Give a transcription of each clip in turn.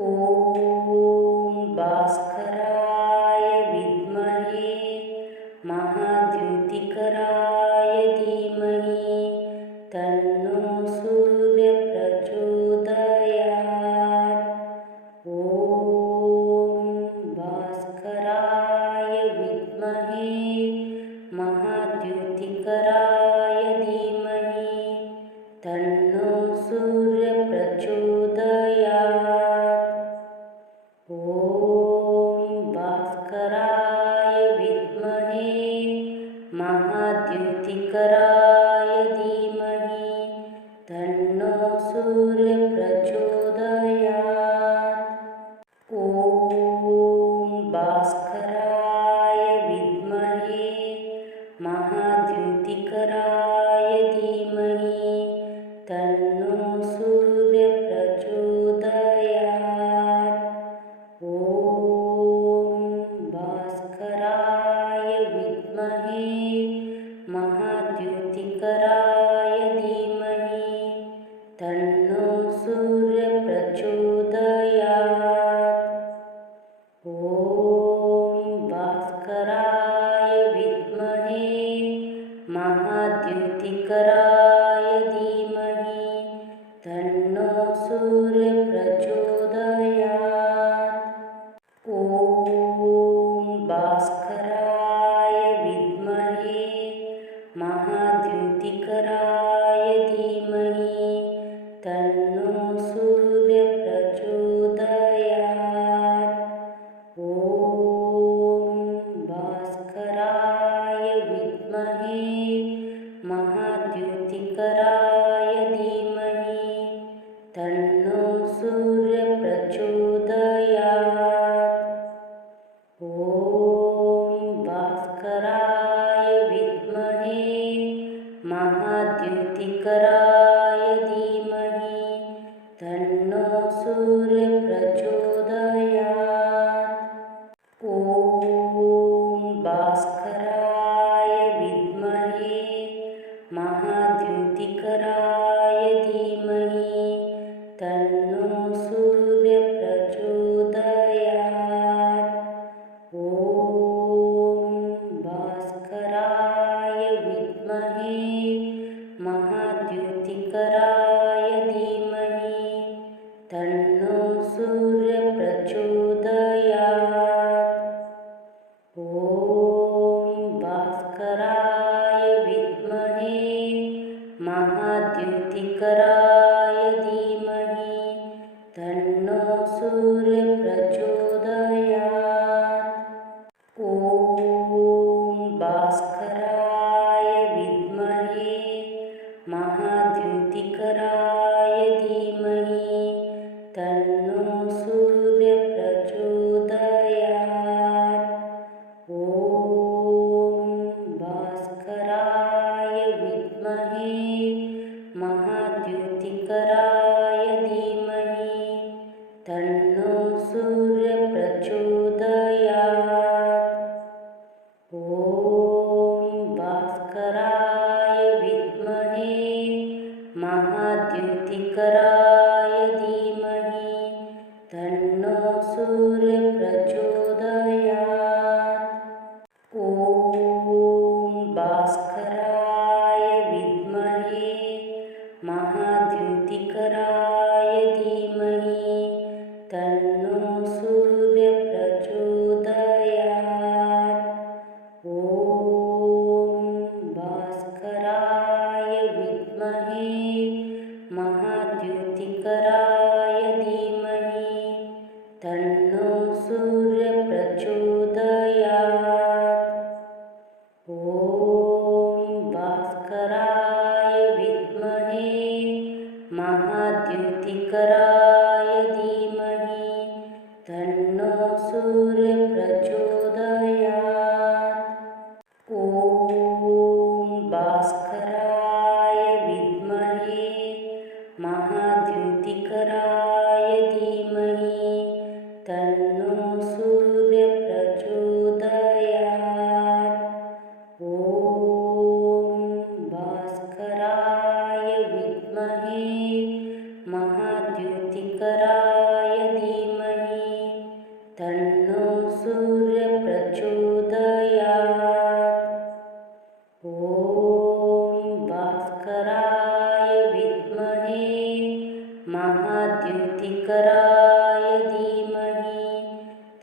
ॐ भास्कराय विद्महे महाद्युतिकराय धीमहि तन्नो सूर्यः प्रचोदयात्। ॐ भास्कराय विद्महे महाद्युतिकराय धीमहि तन्नो सूर्यः प्रचोदयात्। ॐ भास्कराय विद्महे महाद्युतिकराय धीमहि तन्नो सूर्यः प्रचोदयात्। ॐ भास्कराय विद्महे महाद्युतिकराय धीमहि तन्नो सूर्यः प्रचोदयात्। ॐ भास्कराय विद्महे महाद्युतिकराय धीमहि तन्नो सूर्यः प्रचोदयात्। ॐ भास्कराय विद्महे महाद्युतिकराय धीमहि तन्नो सूर्यः प्रचोदयात्। ॐ भास्कराय विद्महे महाद्युतिकराय धीमहि तन्नो सूर्यः प्रचोदयात्। ॐ भास्कराय विद्महे महाद्युतिकराय धीमहि तन्नो सूर्यः प्रचोदयात्। ॐ भास्कराय विद्महे महाद्युतिकराय धीमहि तन्नो सूर्यः प्रचोदयात्। ॐ भास्कराय विद्महे महाद्युतिकराय धीमहि तन्नो सूर्यः प्रचोदयात्। ॐ भास्कराय विद्महे महाद्युतिकराय धीमहि तन्नो सूर्यः प्रचोदयात्। ॐ भास्कराय विद्महे महाद्युतिकराय धीमहि तन्नो सूर्यः प्रचोदयात्। ॐ भास्कराय विद्महे महाद्युतिकराय धीमहि तन्नो सूर्यः प्रचोदयात्। ॐ भास्कराय विद्महे महाद्युतिकराय धीमहि तन्नो सूर्यः प्रचोदयात्। ॐ भास्कराय विद्महे महाद्युतिकराय धीमहि तन्नो सूर्यः प्रचोदयात्। ॐ भास्कराय विद्महे महाद्युतिकराय धीमहि तन्नो सूर्यः प्रचोदयात्। ॐ भास्कराय विद्महे महाद्युतिकराय धीमहि तन्नो सूर्यः प्रचोदयात्। ॐ भास्कराय विद्महे महाद्युतिकराय धीमहि भास्कराय धीमहि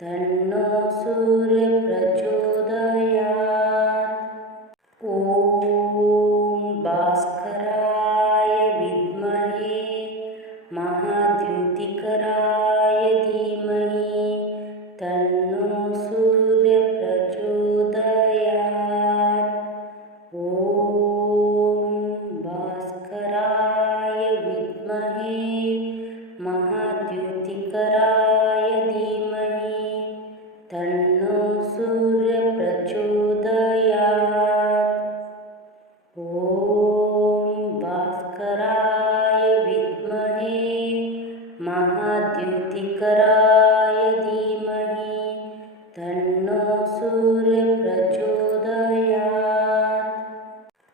तन्नो सूर्यः प्रचोदयात्। ॐ भास्कराय विद्महे महाद्युतिकराय धीमहि तन्नो सूर्यः प्रचोदयात्। ॐ भास्कराय विद्महे महाद्युतिकराय धीमहि तन्नो सूर्यः प्रचोदयात्। ॐ भास्कराय विद्महे महाद्युतिकराय धीमहि तन्नो सूर्यः प्रचोदयात्।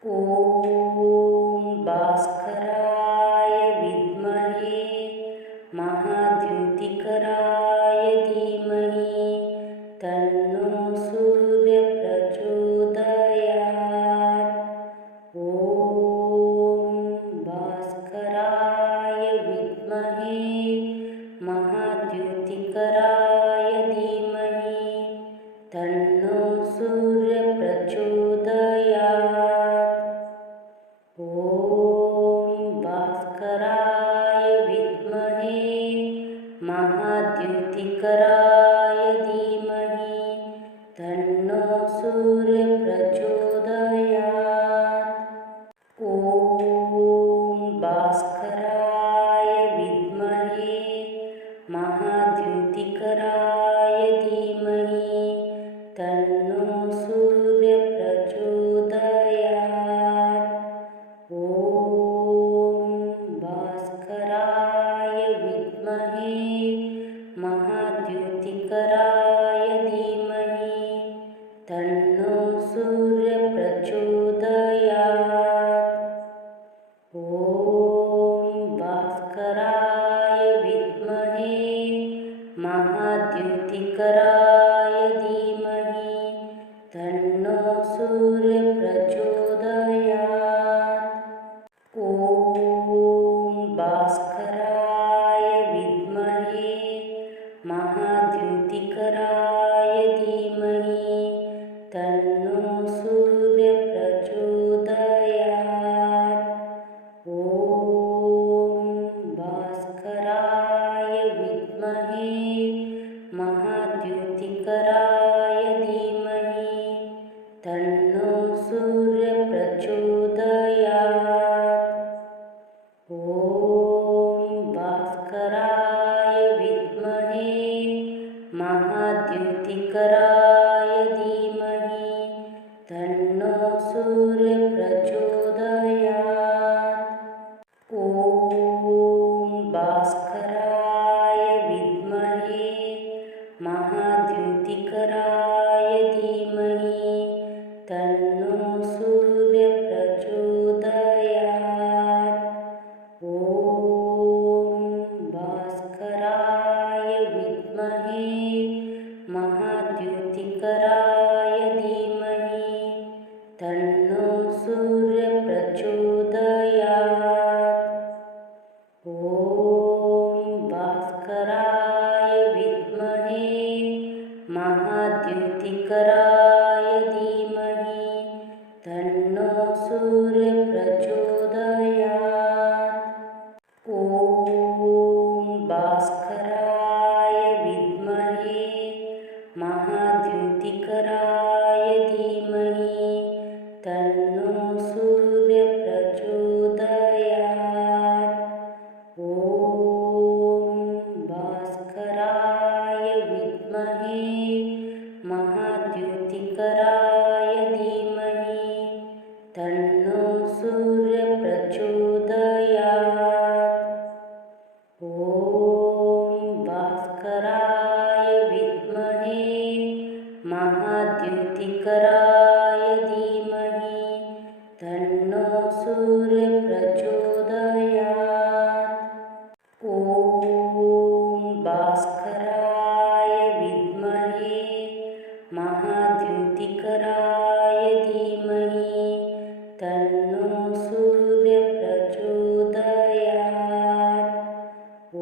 ॐ भास्कराय विद्महे महाद्युतिकराय धीमहि तन्नो सूर्यः प्रचोदयात्। ॐ भास्कराय विद्महे महाद्युतिकराय धीमहि तन्नो सूर्यः प्रचोदयात्। ॐ भास्कराय विद्महे महाद्युतिकराय धीमहि तन्नो सूर्यः प्रचोदयात्। ॐ भास्कराय विद्महे महाद्युतिकराय धीमहि तन्नो सूर्यः प्रचोदयात्। ॐ भास्कराय विद्महे महाद्युतिकराय धीमहि तन्नो सूर्यः प्रचोदयात्। ॐ भास्कराय विद्महे महाद्युतिकराय धीमहि तन्नो सूर्यः प्रचोदयात्। ॐ भास्कराय विद्महे महाद्युतिकराय धीमहि तन्नो सूर्यः प्रचोदयात्। ॐ भास्कराय विद्महे महाद्युतिकराय धीमहि तन्नो सूर्यः प्रचोदयात्। ॐ भास्कराय विद्महे महाद्युतिकराय धीमहि तन्नो सूर्यः प्रचोदयात्। ॐ भास्कराय विद्महे महाद्युतिकराय धीमहि तन्नो सूर्यः प्रचोदयात्। ॐ भास्कराय विद्महे महाद्युतिकराय धीमहि तन्नो सूर्यः प्रचोदयात्। ॐ भास्कराय विद्महे महाद्युतिकराय धीमहि तन्नो सूर्यः प्रचोदयात्। ॐ भास्कराय विद्महे महाद्युतिकराय धीमहि तन्नो सूर्यः प्रचोदयात्। ॐ भास्कराय विद्महे महाद्युतिकराय धीमहि तन्नो सूर्यः प्रचोदयात्। ॐ भास्कराय विद्महे महाद्युतिकराय धीमहि तन्नो सूर्यः प्रचोदयात्। ॐ भास्कराय विद्महे महाद्युतिकराय धीमहि तन्नो सूर्यः प्रचोदयात्। ॐ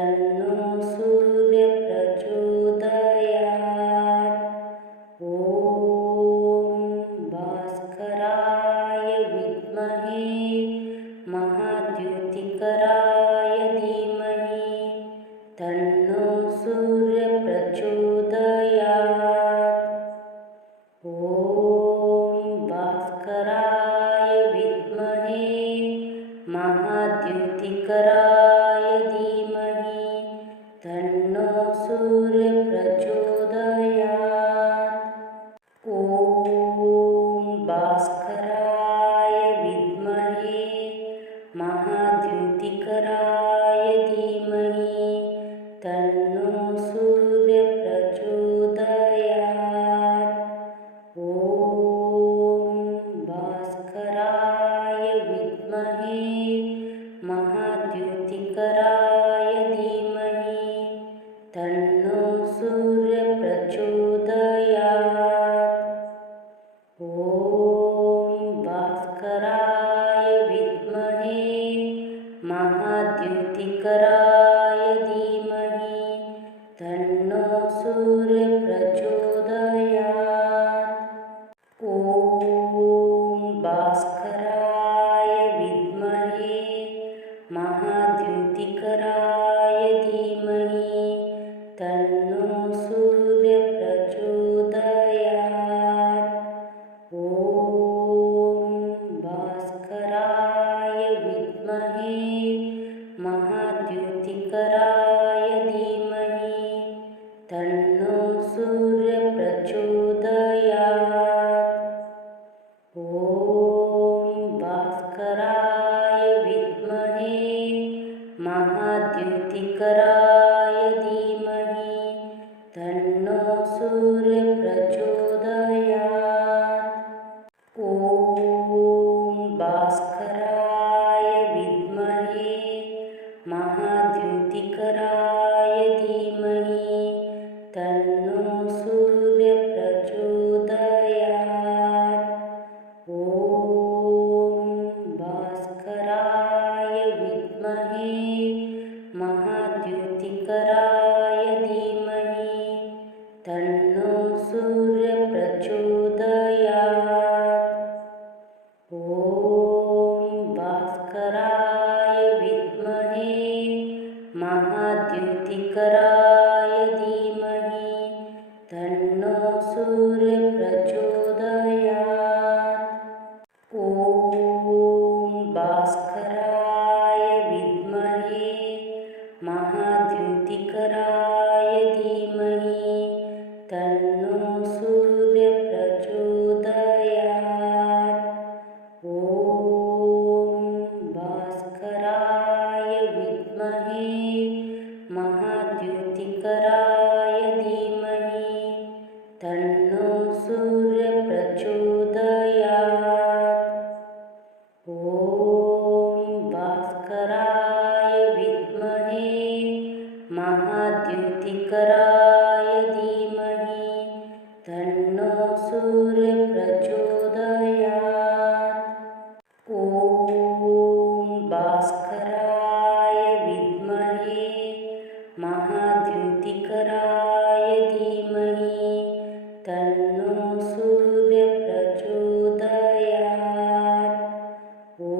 तन्नो सूर्यप्रचोदयात्। ॐ भास्कराय विद्महे महाद्युतिकराय धीमहि तन्नो सूर्यप्रचोदयात्। ॐ भास्कराय विद्महे महाद्युतिकराय धीमहि तन्नो सूर्यप्रचोदयात्। ॐ भास्कराय विद्महे महाद्युतिकराय धीमहि तन्नो सूर्यप्रचोदयात्। ॐ भास्कराय विद्महे महाद्युतिकराय धीमहि तन्नो सूर्यप्रचोदयात्। ॐ भास्कराय विद्महे महाद्युतिकराय धीमहि तन्नो सूर्यप्रचोदयात्। ॐ भास्कराय विद्महे महाद्युतिकराय धीमहि तन्नो सूर्यप्रचोदयात्। ॐ भास्कराय विद्महे महाद्युतिकराय धीमहि तन्नो सूर्यप्रचोदयात्। ॐ भास्कराय विद्महे महाद्युतिकराय धीमहि तन्नो सूर्यप्रचोदयात्। ॐ भास्कराय विद्महे महाद्युतिकराय धीमहि तन्नो सूर्यप्रचोदयात्। ॐ भास्कराय विद्महे महाद्युतिकराय धीमहि तन्नो सूर्यप्रचोदयात्। ॐ भास्कराय विद्महे महाद्युतिकराय धीमहि तन्नो सूर्यप्रचोदयात्। ॐ भास्कराय विद्महे महाद्युतिकराय धीमहि तन्नो सूर्यप्रचोदयात्। ॐ भास्कराय विद्महे महाद्युतिकराय धीमहि तन्नो सूर्यप्रचोदयात्। ॐ भास्कराय विद्महे महाद्युतिकराय धीमहि तन्नो सूर्यप्रचोदयात्। ॐ भास्कराय विद्महे महाद्युतिकराय धीमहि तन्नो सूर्यप्रचोदयात्। ॐ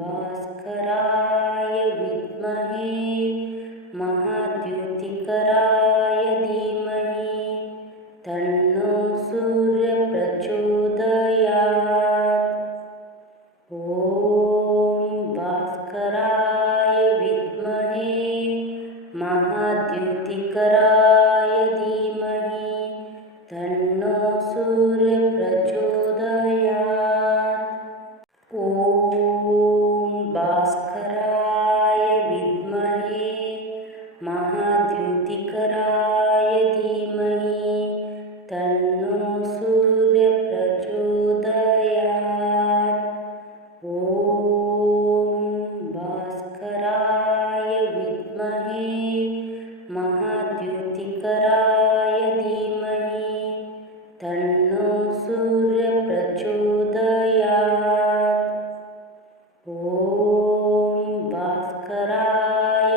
भास्कराय विद्महे महाद्युतिकराय धीमहि तन्नो सूर्यप्रचोदयात्। ॐ भास्कराय विद्महे महाद्युतिकराय धीमहि तन्नो सूर्यप्रचोदयात्। ॐ भास्कराय विद्महे महाद्युतिकराय धीमहि तन्नो सूर्यप्रचोदयात्। ॐ भास्कराय विद्महे महाद्युतिकराय धीमहि तन्नो सूर्यप्रचोदयात्। ॐ भास्कराय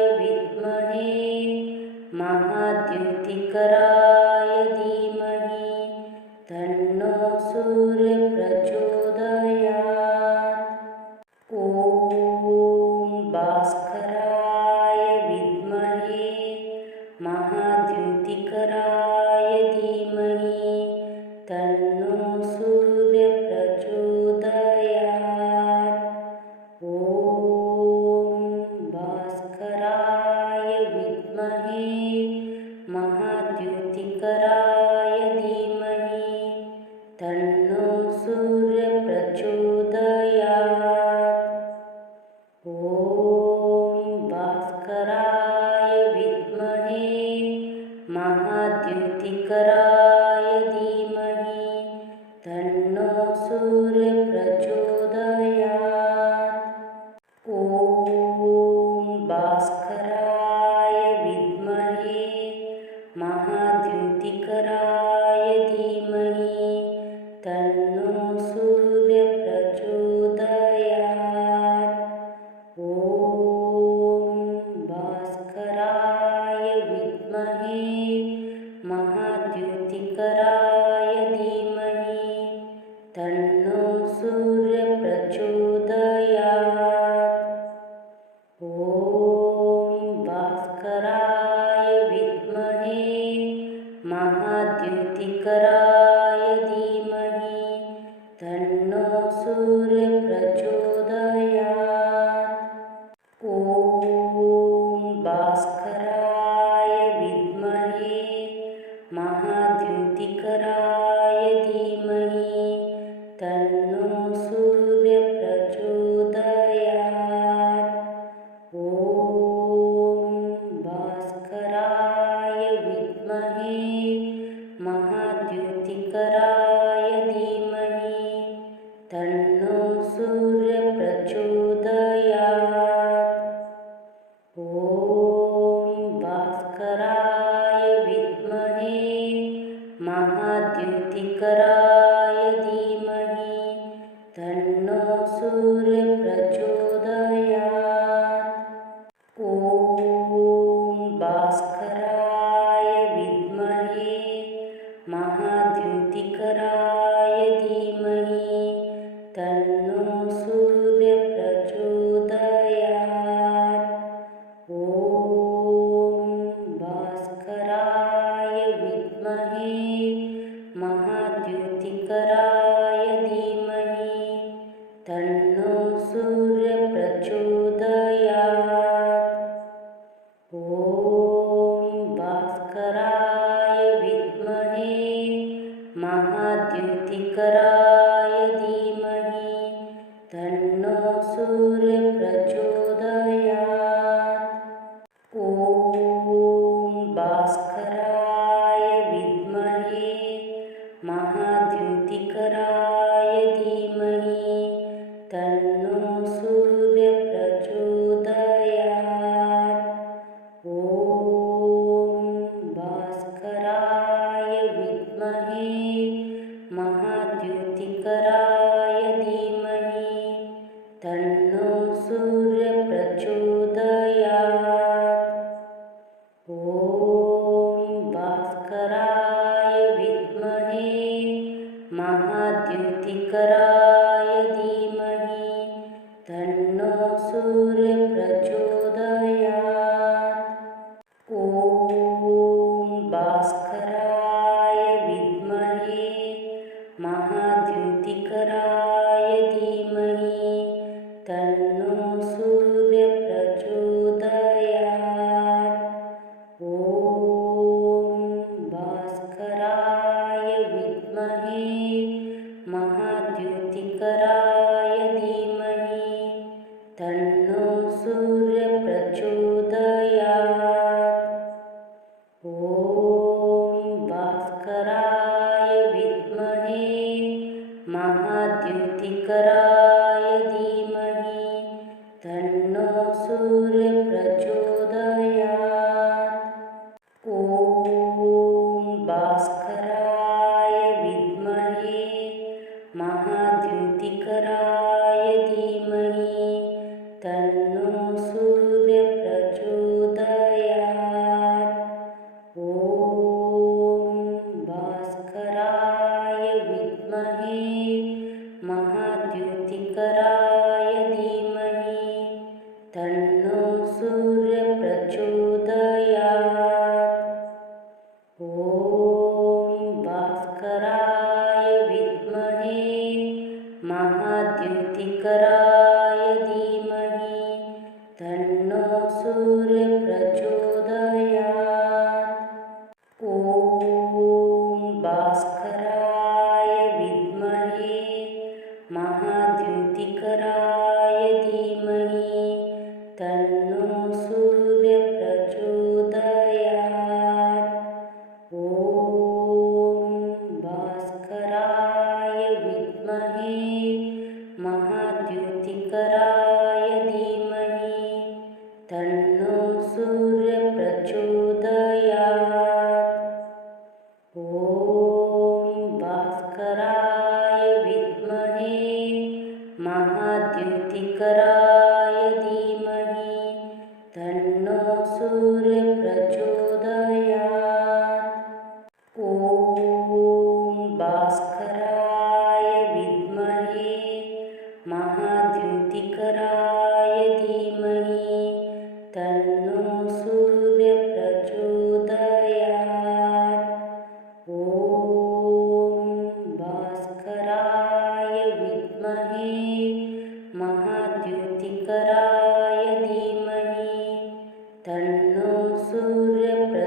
तन्नो सूर्यप्रचोदयात्।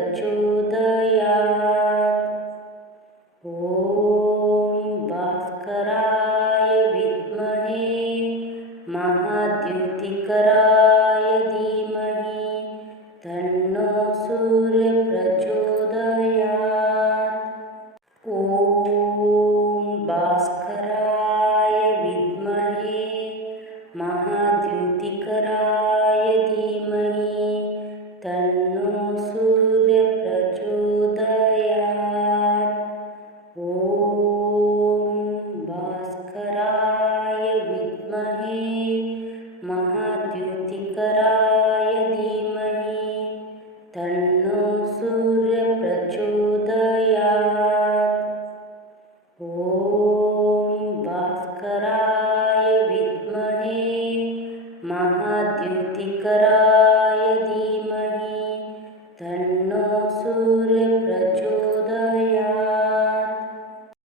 ॐ भास्कराय विद्महे महाद्युतिकराय धीमहि तन्नो सूर्यप्रचोदयात्। ॐ भास्कराय विद्महे महाद्युतिकराय धीमहि तन्नो सूर्यप्रचोदयात्। ॐ भास्कराय विद्महे महाद्युतिकराय धीमहि तन्नो सूर्यप्रचोदयात्। ॐ भास्कराय विद्महे महाद्युतिकराय